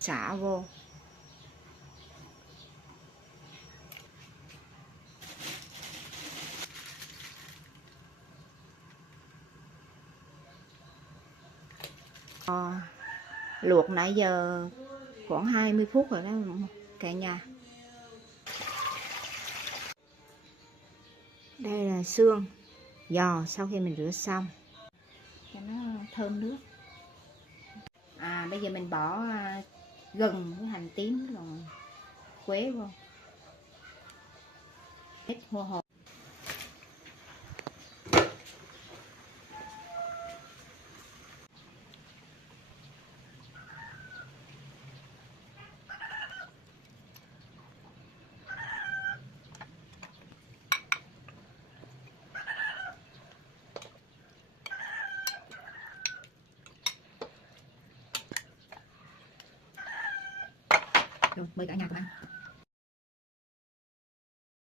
xả vô. Luộc nãy giờ khoảng 20 phút rồi đó cả nhà. Đây là xương giò sau khi mình rửa xong cho nó thơm nước. Bây giờ mình bỏ gừng với hành tím rồi quế vô. Hết hô hộp. Rồi, mời cả nhà cùng ăn.